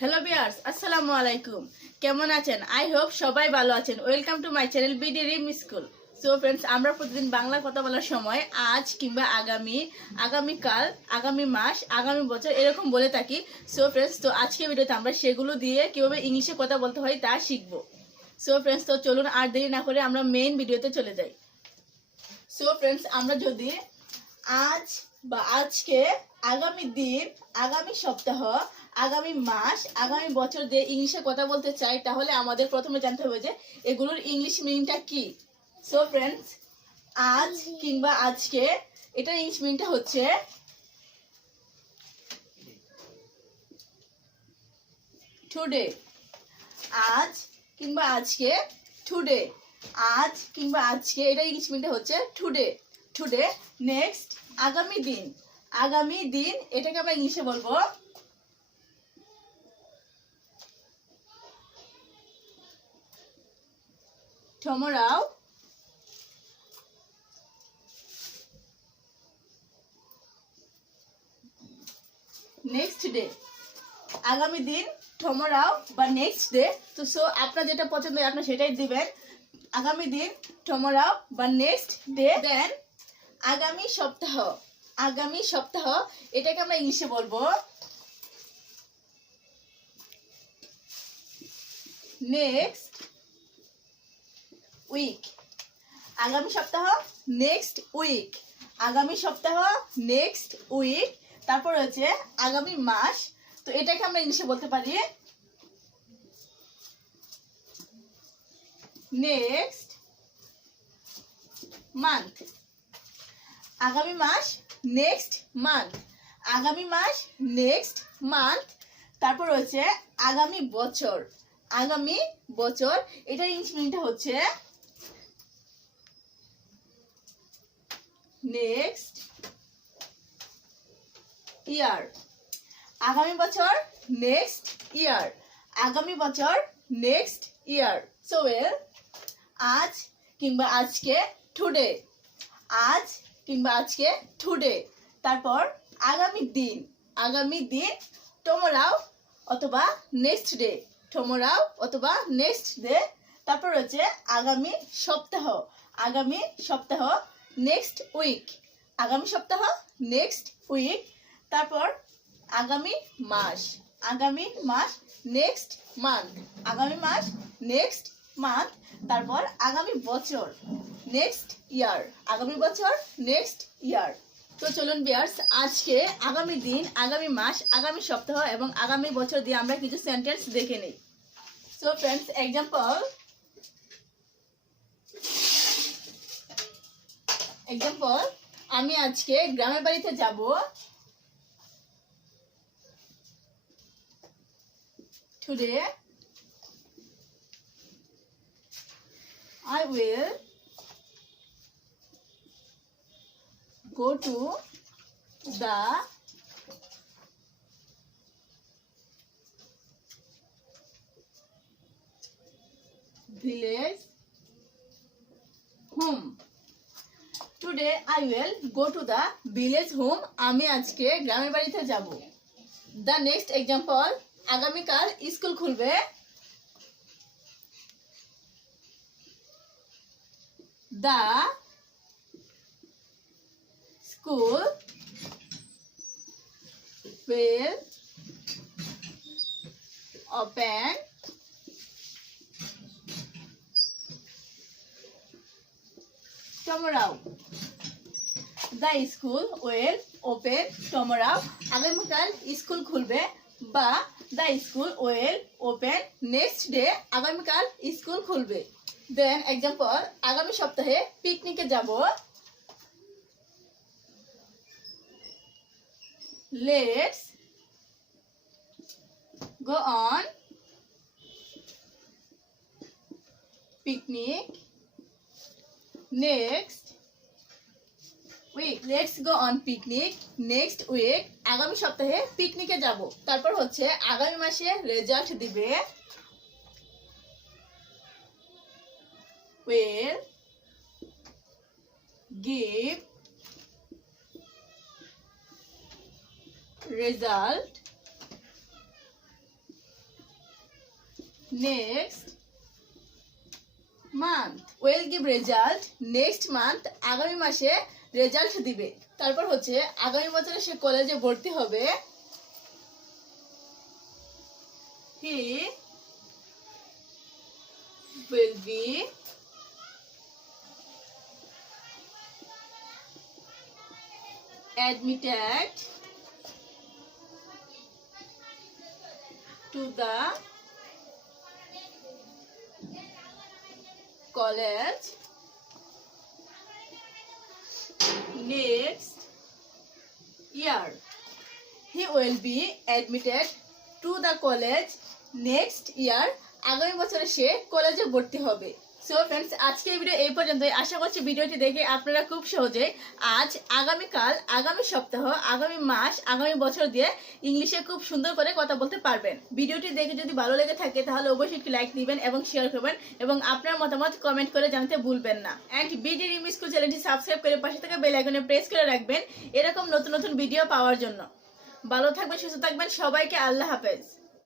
Hello viewers, আসসালামু আলাইকুম। কেমন আছেন? আই হোপ সবাই ভালো আছেন। Welcome to my channel BD Rim school. So friends, আমরা প্রতিদিন বাংলা কথা বলার সময় আজ কিংবা আগামী, আগামীকাল, আগামী মাস, আগামী বছর এরকম বলে থাকি। সো ফ্রেন্ডস, তো আজকে ভিডিওতে আমরা সেগুলো দিয়ে কিভাবে ইংলিশে কথা বলতে হয় তা শিখবো। সো ফ্রেন্ডস, তো চলুন আর দেরি না করে আমরা মেইন ভিডিওতে চলে যাই। সো ফ্রেন্ডস, আমরা যদি আজ বা আজকে, আগামী দিন, আগামী সপ্তাহ, আগামী মাস, আগামী বছর দিয়ে ইংলিশে কথা বলতে চাই, তাহলে আমাদের প্রথমে জানতে হবে যে এগুলোর ইংলিশ মিনিংটা কি। সো ফ্রেন্ডস, আজ কিংবা আজকে, এটার ইংলিশ মিনিংটা হচ্ছে টুডে। আজ কিংবা আজকে, টুডে। আজ কিংবা আজকে, এটার ইংলিশ মিনিংটা হচ্ছে টুডে। টুডে। নেক্সট, আগামী দিন। আগামী দিন, এটাকে আমরা ইংলিশে বলবো tomorrow। Next day. আগামী দিন, tomorrow বা নেক্সট ডে। তো সো আপনার যেটা পছন্দ হয় আপনার সেটাই দিবেন। আগামী দিন, tomorrow বা নেক্সট ডে। দেন আগামী সপ্তাহ। আগামী সপ্তাহ, এটাকে আমরা ইংলিশে বলবো নেক্সট উইক। আগামী সপ্তাহ, নেক্সট উইক। আগামী সপ্তাহ, নেক্সট উইক। তারপর হচ্ছে আগামী মাস। তো এটাকে আমরা ইংলিশে বলতে পারি নেক্সট মান্থ। আগামী মাস, নেক্সট মান্থ। আগামী মাস, নেক্সট মান্থ। তারপর হচ্ছে আগামী বছর। আগামী বছর, এটার ইংলিশ মিনিংটা হচ্ছে নেক্সট ইয়ার। আগামী বছর, নেক্সট ইয়ার। আগামী বছর, নেক্সট ইয়ার। সো ওয়েল, আজ কিংবা আজকে, টুডে। আজ কিংবা আজকে, টুডে। তারপর আগামী দিন। আগামী দিন, tomorrow অথবা নেক্সট ডে। tomorrow অথবা নেক্সট ডে। তারপর হচ্ছে আগামী সপ্তাহ। আগামী সপ্তাহ, নেক্সট উইক। আগামী সপ্তাহ, নেক্সট উইক। তারপর আগামী মাস। আগামী মাস, নেক্সট মান্থ। আগামী মাস, নেক্সট মান্থ। তারপর আগামী বছর, নেক্সট ইয়ার। আগামী বছর, নেক্সট ইয়ার। তো চলুন ভিউয়ার্স, আজকে আগামী দিন, আগামী মাস, আগামী সপ্তাহ এবং আগামী বছর দিয়ে আমরা কিছু সেন্টেন্স দেখে নিই। সো ফ্রেন্ডস, এক্সাম্পল, আমি আজকে গ্রামের বাড়িতে যাব। Today I will go to the village home. Today I will go to the village home. আমি আজকে গ্রামের বাড়িতে যাব। The next example, আগামীকাল স্কুল খুলবে। The school will open tomorrow. The school will open tomorrow. আগামীকাল স্কুল খুলবে বা the school will open next day. আগামীকাল স্কুল খুলবে। দেন এক্সাম্পল, আগামী সপ্তাহে পিকনিকে যাব। Let's go on picnic next week. Let's go on picnic next week. আগামী সপ্তাহে পিকনিকে যাব। তারপর হচ্ছে আগামী মাসে রেজাল্ট দিবে। Will give result next month will give result next month আগামী মাসে রেজাল্ট দিবে তারপর হচ্ছে আগামী বছরে সে কলেজে ভর্তি হবে he will be admitted to the college next year. He will be admitted to the college next year. আগামী বছরে সে কলেজে ভর্তি হবে। সো ফ্রেন্ডস, আজকের ভিডিও এই পর্যন্তই। আশা করছি ভিডিওটি দেখে আপনারা খুব সহজে আজ, আগামীকাল, আগামী সপ্তাহ, আগামী মাস, আগামী বছর দিয়ে ইংলিশে খুব সুন্দর করে কথা বলতে পারবেন। ভিডিওটি দেখে যদি ভালো লেগে থাকে তাহলে অবশ্যই একটি লাইক দিবেন এবং শেয়ার করবেন এবং আপনার মতামত কমেন্ট করে জানাতে ভুলবেন না। অ্যান্ড বিডি ইংলিশ স্কুল চ্যানেলটি সাবস্ক্রাইব করে পাশে থাকা বেল আইকনে প্রেস করে রাখবেন এরকম নতুন নতুন ভিডিও পাওয়ার জন্য। ভালো থাকবেন, সুস্থ থাকবেন, সবাইকে আল্লাহ হাফেজ।